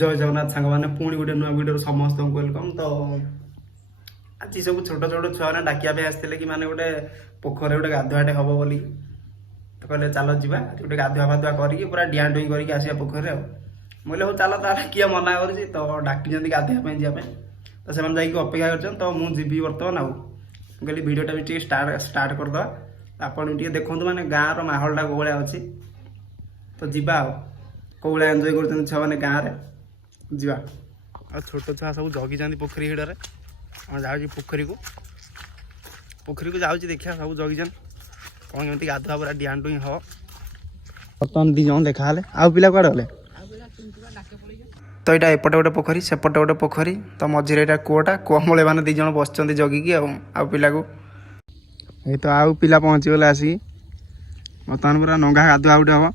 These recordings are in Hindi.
जय जगन्नाथ सांग मैंने पुणी गोटे नुआ वीडियो समस्त वेलकम। तो आज सब छोट छोट छुआ मैंने डाकिया आसते कि मैंने गोटे पोखर गोटे गाधुआटे हम बोली तो कहले चल जा गोटे गाधुआ फाधुआ करके पूरा डिया डुई करके आसिया पोखर मुझे हूँ चल तार किए मना कर तो डाकी गाधोपाई जावाई तो से अपेक्षा कर तो मुझे बर्तमान आउ कहली भिडियोटा भी स्टार्ट करदे आपड़ देखो मैंने गाँव माहौलटा कौ भाया अच्छी तो जीवा कौ भाया एंजय कर छुआ मैंने गाँव में जीवा और छोट छुआ सब जगी पोखरी हिड़े जाऊँ पोखरी को जाऊँ देखा सब जगी कौन केमती गाधुआ पूरा डिआं डुई हम बर्तमान दी जन देखा आउ पिला कड़े गले तो यहाँ एपटे गोटे पोखरी सेपटे गोटे पोखरी तो मझे यहाँ कूटा कूह मूले मैंने दी जन बस जगिकी आउ पिला को ये तो आउ पिला पहुँचीगले आसिक बर्तमान पूरा नंगा गाधुआ गोटे हम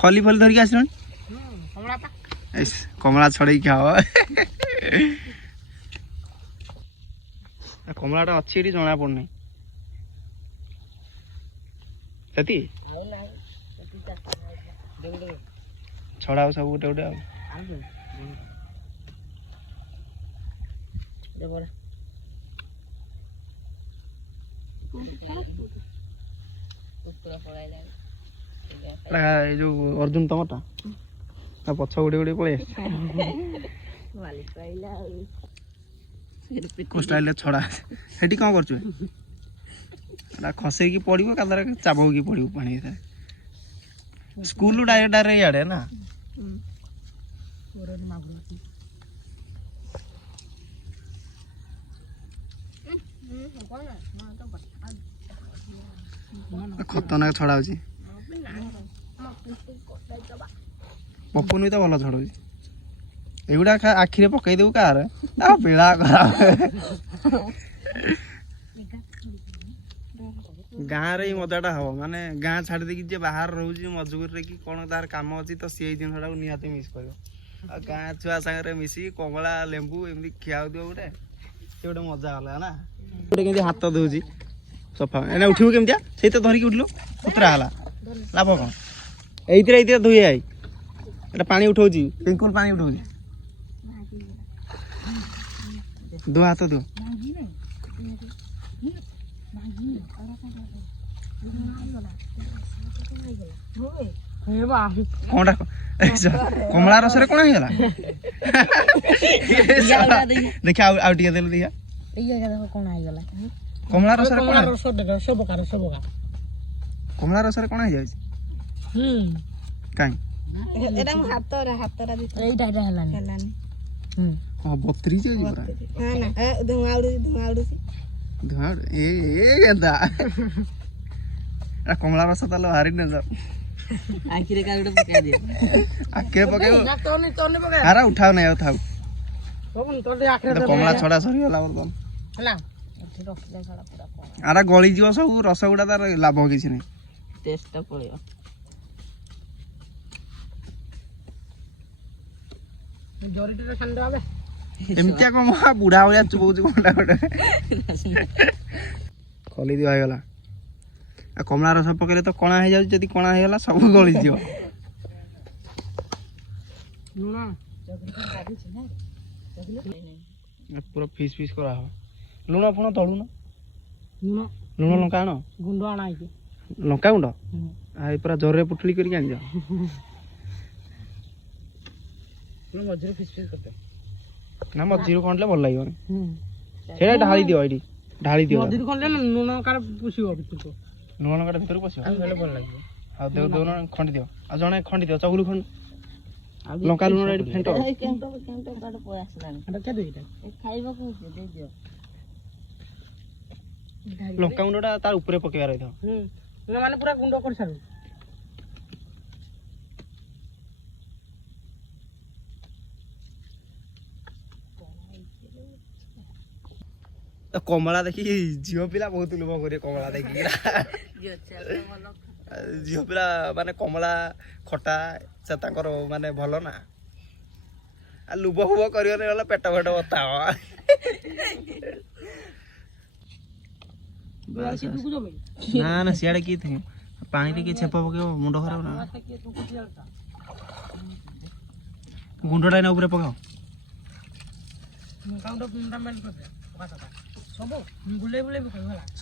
खली फली धरिक आस कमला छड़े खाओ कमलाटा अच्छी जना पड़ना से छड़ा सब गोटे गोटे जो अर्जुन तमटा पछ गोटे गोटे पड़े स्टाइल छड़ा से कौन कर खसे की पड़ो का चाबक पड़ो पानी स्कूल डायरेक्ट इे ना खतरनाक छड़ा पपुन भी तो भल छड़ा एगुड़ा आखिरे पकई देव कार बेड़ा गाँव रे मजाटा हम माने गाँ छाड़ दे जे बाहर रोज मजबूरी कि कौन तार कम अच्छी तो सी जिनसा निहाती मिस कर गाँ छुआ सागर मिसिक कमला लेंबू एमती खिया दिव गोटे से गोटे मजा गला ना गोटे केमती हाथ दौर सफा एने उठू केमतिया से तो धरिकी उठल कुतरा है लाभ कौन ये धोई आई पानी उठाऊ पिंकुल पानी उठाऊ दो हाथ दो कौनटा कमला रस कौन होगा देखिए आउ टे देलु देखिया कमला रस कमला रस कौन हो जाए कहीं एटा मो हातरा हातरा दे एटा एटा हलानी हलानी हां 32 जे पूरा हां ना धुआउडू ए गेंदा कमला रस तलो हारी न जा आखिरे का गोटे पका दे आखे पके ना तोने पका अरे उठाओ नहीं उठाओ बबन तोले आखरे तो कमला छड़ा सरी होला बर्तन हला एठी रख दे छड़ा पूरा अरे गली जीव सब रस गुडा तार लाभ किसी नहीं टेस्ट पड़ियो जरीटी रे खंड आबे एमतिया कम बुढ़ा भलिया चुबौच कोनटा गोटे खली दिया गला कमला रस पकड़े तो कणा हो जाए जदि कणा हो गला सब गली जीव पूरा फिस फिस करा हो लुण फुण तलु न लुण लंका आण गुंड आना लंका गुंड आ पूरा जरे पुटली करके आन जा मझिरे फिस फिस करते ना मझिरे खंडले भल लागिबनी सेटा ढाली दियो एडी ढाली दियो मझिरे खंडले लुण कार पुसियो भितर लुण लंका भीतर पसियो आले भल लागियो आ देव देव न खंड दियो आ जणे खंड दियो चगुलु खंड लंका लुण एडी फेंटो केंटो काड पय आसलानी अटा के देइटा खाइबा को दे दियो लंका गुंडटा तार ऊपर पकेवा रहितो ना माने पूरा गुंड कर सारू तो कमला देखी झील पिला बहुत लोभ करे कमला देखी झील पिला माने कमला खटा से तांकर माने भल ना आ लोभ फुभ करियो गला पेट पेट बता ना ना सियाड़े की थे पानी टे छेप पके मुंड खराब ना ଗୁଣ୍ଡଟା ଏଇନା ଉପରେ ପକାଅ।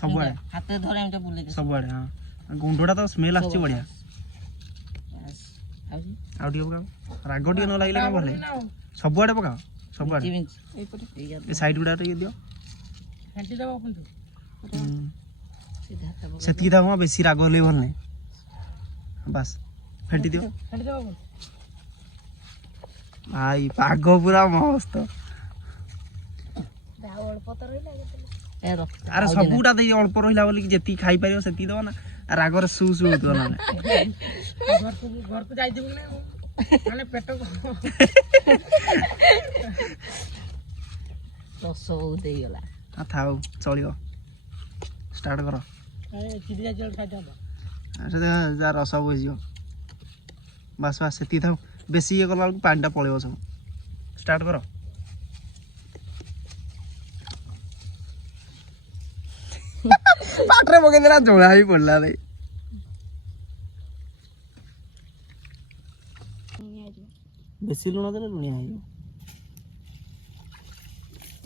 ସବୁଆଡ଼େ ହାତରେ ଧରେ ଏମିତି ବୁଲେଇ ସବୁଆଡ଼େ ହଁ ଗୁଣ୍ଡଟା ତ ସ୍ମେଲ୍ ଆସୁଛି ବଢ଼ିଆ। ଆଉ ଆଉ ଟିକେ ପକାଅ ରାଗ ଟିକେ ନ ଲାଗିଲେ କ'ଣ ଭଲ ଲାଗେ। ସବୁଆଡ଼େ ପକାଅ ସବୁଆଡ଼େ ଏ ସାଇଡ଼୍ ଗୁଡ଼ା ଟିକେ ଦିଅ। ସେତିକି ଥାଉ ବେଶୀ ରାଗ ହେଲେ ଭଲ ନାହିଁ। ବାସ୍ ଫେଣ୍ଟି ଦିଅ। ଭାଇ ପାଗ ପୁରା ମସ୍ତ। ଆରେ ସବୁଟା ଦେଇ ଅଳ୍ପ ରହିଲା ବୋଲି ଯେତିକି ଖାଇପାରିବ ସେତିକି ଦେବ ନା। ରାଗରେ ସୁ ସୁ ହଉଥିବ ନହେଲେ। ରସ ବହୁତ ହେଇଗଲା। ଥାଉ ଚଳିବ ଷ୍ଟାର୍ଟ କର। ଯାହା ରସ ବୋହିଯିବ। ବାସ୍ ବାସ୍ ସେତିକି ଥାଉ। ବେଶୀ ଇଏ କଲା ବେଳକୁ ପାଣିଟା ପଳେଇବ ସବୁ। ଷ୍ଟାର୍ଟ କର। ପାଟିରେ ପକେଇଦେଲା ଜୋଳା ବି ପଡ଼ିଲା ରେ। ବେଶୀ ଲୁଣ ଦେଲେ ଲୁଣିଆ ହେଇଯିବ।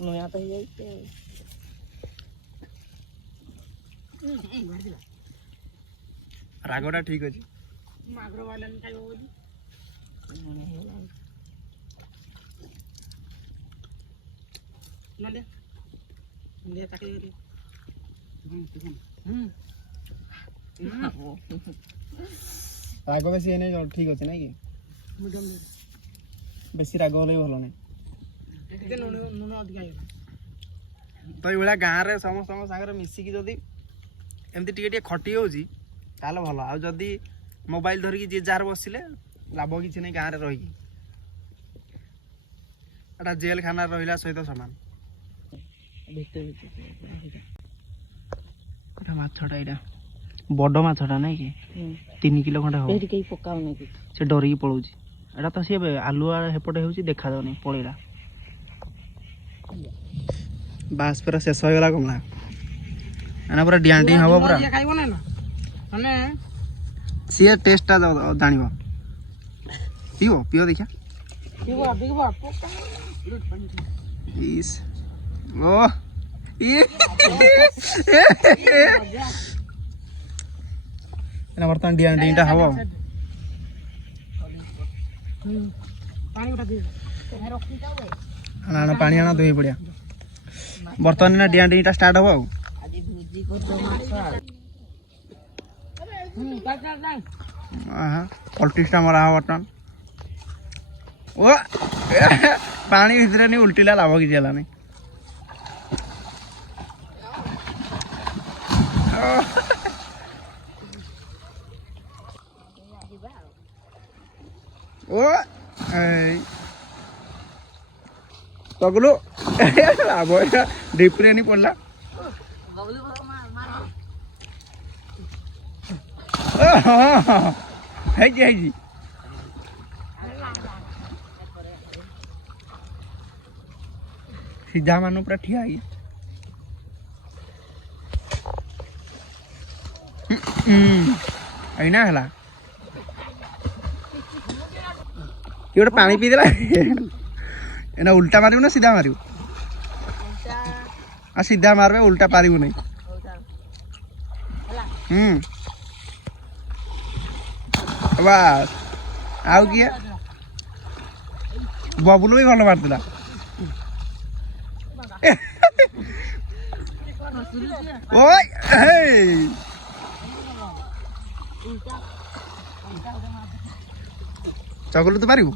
ଲୁଣିଆ ତ ହେଇଯାଇଛି। ରାଗଟା ଠିକ୍ ଅଛି। ରାଗ ବେଶୀ ହେଇନି ଠିକ୍ ଅଛି ନାଇଁ କି? ବେଶୀ ରାଗ ହେଲେ ବି ଭଲ ନାହିଁ। ତ ଏଇଭଳିଆ ଗାଁରେ ସମସ୍ତଙ୍କ ସାଙ୍ଗରେ ମିଶିକି ଯଦି ଏମିତି ଟିକେ ଟିକେ ଖଟି ହେଉଛି ତାହେଲେ ଭଲ। ଆଉ ଯଦି ମୋବାଇଲ ଧରିକି ଯିଏ ଯାହାର ବସିଲେ ଲାଭ କିଛି ନାହିଁ ଗାଁରେ ରହିକି। ଏଟା ଜେଲ ଖାନାରେ ରହିଲା ସହିତ ସମାନ। ଏଟା ମାଛଟା ଏଇଟା ବଡ଼ ମାଛଟା ନାଇଁ କି? 3 କିଲୋ ଖଣ୍ଡେ ହବ। କେହି ପକାଉନି ସେ ଡରିକି ପଳଉଛି। ଏଟା ତ ସିଏ ଆଲୁଆ ହେପଟେ ହେଉଛି ଦେଖାଯାଉନି ପଳେଇଲା। ବାସ୍ ପୁରା ଶେଷ ହେଇଗଲା କମଳା। ଏନା ପୁରା ଡିଆଁ ଡିଁ ହବ ପୁରା। ସିଏ ଟେଷ୍ଟଟା ଜାଣିବ। ପିଅ ପିଅ ଦେଖିଆ। ଇସ୍ ଓ ବର୍ତ୍ତମାନ ଡିଆଁ ଡିଁଟା ହବ। ପାଣି ଆଣ ଧୋଇ ପଡ଼ିଆ। ବର୍ତ୍ତମାନ ନା ଡିଆଁ ଡିଁଟା ଷ୍ଟାର୍ଟ ହବ। ଆଉ ପଲିଟିକ୍ସଟା ମରା ହବ ବର୍ତ୍ତମାନ। ଓ ପାଣି ଭିତରେ ନି ଉଲ୍ଟିଲା ଲାଭ କିଛି ହେଲାନି। ଓ ତଗଲୁ ଲାଭ ଡିପ୍ରେ ନି ପଡ଼ିଲା। ହେଇଛି ହେଇଛି। ସିଧା ମାନ ପୁରା ଠିଆ ହେଇଛି। ଏଇନା ହେଲା କିଏ ଗୋଟେ ପାଣି ପିଇଦେଲା। ଏନା ଉଲ୍ଟା ମାରିବୁ ନା ସିଧା ମାରିବୁ? ଆଉ ସିଧା ମାରିବେ ଉଲ୍ଟା ପାରିବୁ ନାହିଁ। ବାସ୍ ଆଉ କିଏ? ବବୁଲୁ ବି ଭଲ ମାରିଥିଲା। ଚଗଲୁ ତୁ ପାରିବୁ?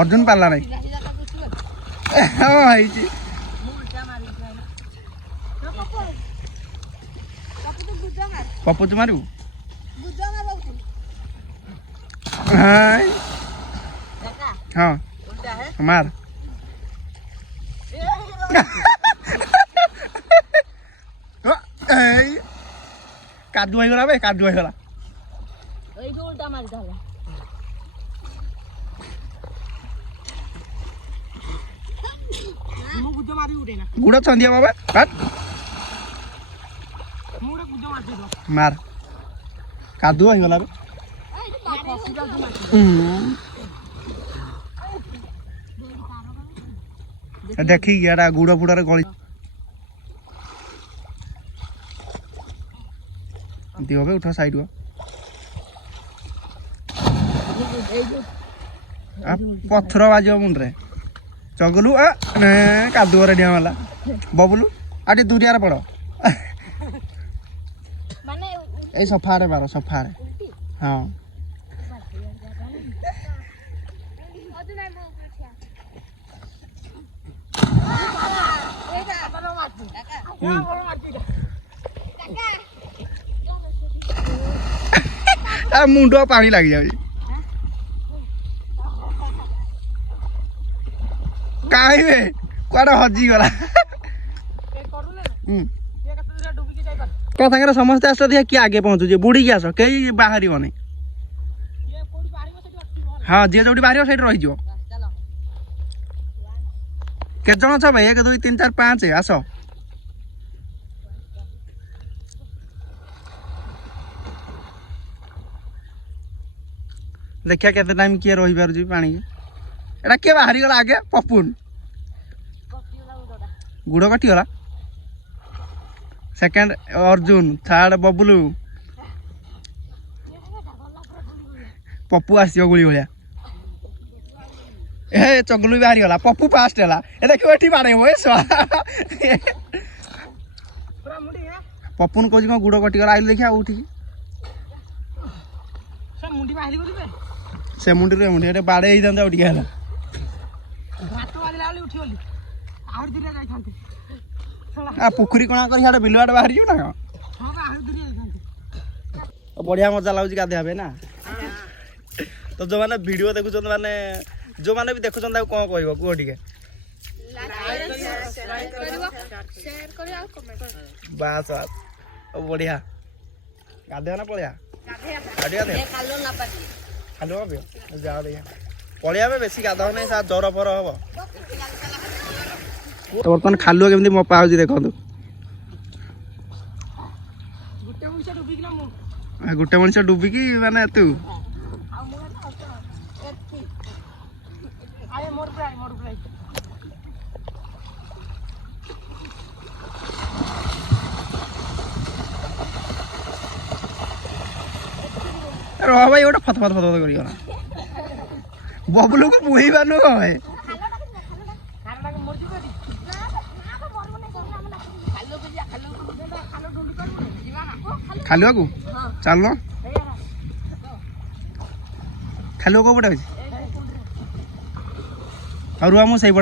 ଅର୍ଜୁନ ପାରିଲା ନାହିଁ। ହଁ ହେଇଛି। ପପୁ ତୁ ମାରିବୁ? ହଁ ମାର। କାଦୁ ହେଇଗଲା ବେ କାଦୁ ହେଇଗଲା। ଗୁଡ଼ ଛନ୍ଦିଆ ବାବା ମାର। କାଦୁଅ ହେଇଗଲା ବେ ଦେଖିକି ଏଟା ଗୁଡ଼ ଫୁଡ଼ରେ ଗଳି ଦିଅ ବେ ଉଠ ସାଇଡ୍ ପଥର ବାଜିବ ମୁଣ୍ଡରେ ଚଗଲୁ କାଦୁଅରେ ଡିଆଁ ହେଲା ବବୁଲୁ ଆଉ ଟିକେ ଦୁରିଆରେ ପଡ଼ ଏଇ ସଫାରେ ମାର ସଫାରେ ହଁ ମୁଣ୍ଡ ପାଣି ଲାଗିଯାଉଛି କାହିଁବେ କୁଆଡେ ହଜିଗଲା କା ସାଙ୍ଗରେ ସମସ୍ତେ ଆସ ଦେଖିଆ କିଏ ଆଗେ ପହଞ୍ଚୁଛି ବୁଡ଼ିକି ଆସ କେହି ବାହାରିବନି ହଁ ଯିଏ ଯୋଉଠି ବାହାରିବ ସେଇଠି ରହିଯିବ କେତେ ଜଣ ଅଛ ଭାଇ 1 2 3 4 5 ଆସ ଦେଖିଆ କେତେ ଟାଇମ କିଏ ରହିପାରୁଛି ପାଣି ଏଟା କିଏ ବାହାରିଗଲା ଆଗେ ପପୁନ ଗୁଡ଼ କଟିଗଲା ସେକେଣ୍ଡ ଅର୍ଜୁନ ଥାର୍ଡ ବବୁଲୁ ପପୁ ଆସିବ ଗୁଳି ଭଳିଆ ଏ ଚଗଲୁ ବି ବାହାରିଗଲା ପପୁ ଫାଷ୍ଟ ହେଲା ଏ ଦେଖିବ ଏଠି ବାଡ଼େଇବ ଏ ପପୁନ କହୁଛି କଣ ଗୁଡ଼ କଟିଗଲା ଆଇଲି ଦେଖିଆ ଉଠିକି ସେ ମୁଣ୍ଡିରୁ ଏ ମୁଣ୍ଡି ଏଠି ବାଡ଼େଇ ହେଇଥାନ୍ତା ଆଉ ଟିକେ ହେଲା ପୋଖରୀ କଣା କରି ସିଆଡ଼େ ବିଲ ଆଡ଼େ ବାହାରି ଯିବ ନା କଣ ବଢ଼ିଆ ମଜା ଲାଗୁଛି ଗାଧୋଇବା ପାଇଁ ନା ତ ଯୋଉମାନେ ଭିଡ଼ିଓ ଦେଖୁଛନ୍ତି ମାନେ ଯୋଉମାନେ ବି ଦେଖୁଛନ୍ତି ତାକୁ କ'ଣ କହିବ କୁହ ଟିକେ ବାସ୍ ବାସ୍ ବଢ଼ିଆ ଗାଧୋଇବା ନା ପଳେଇବା ଖାଲି ହବ ଯାଅ ଦେଖିଆ ପଳେଇବା ବେଶୀ ଗାଧୋ ନାହିଁ ସାର୍ ଜ୍ୱର ଫର ହବ ତ ବର୍ତ୍ତମାନ ଖାଲୁଆ କେମିତି ମପା ହଉଛି ଦେଖନ୍ତୁ ଗୋଟେ ମଣିଷ ଡୁବିକି ମାନେ ତୁ ରହ ଭାଇ ଗୋଟେ ଫତ ଫତ କରିଗଲା ବବୁଲୁକୁ ବୁହି ପାରୁନୁ କଣ ଭାଇ ଖାଲୁଆକୁ ଚାଲ ଖାଲୁଆ କୋଉ ପଟେ ଅଛି ଆଉ ରୁଆ ମୁଁ ସେଇପଟେ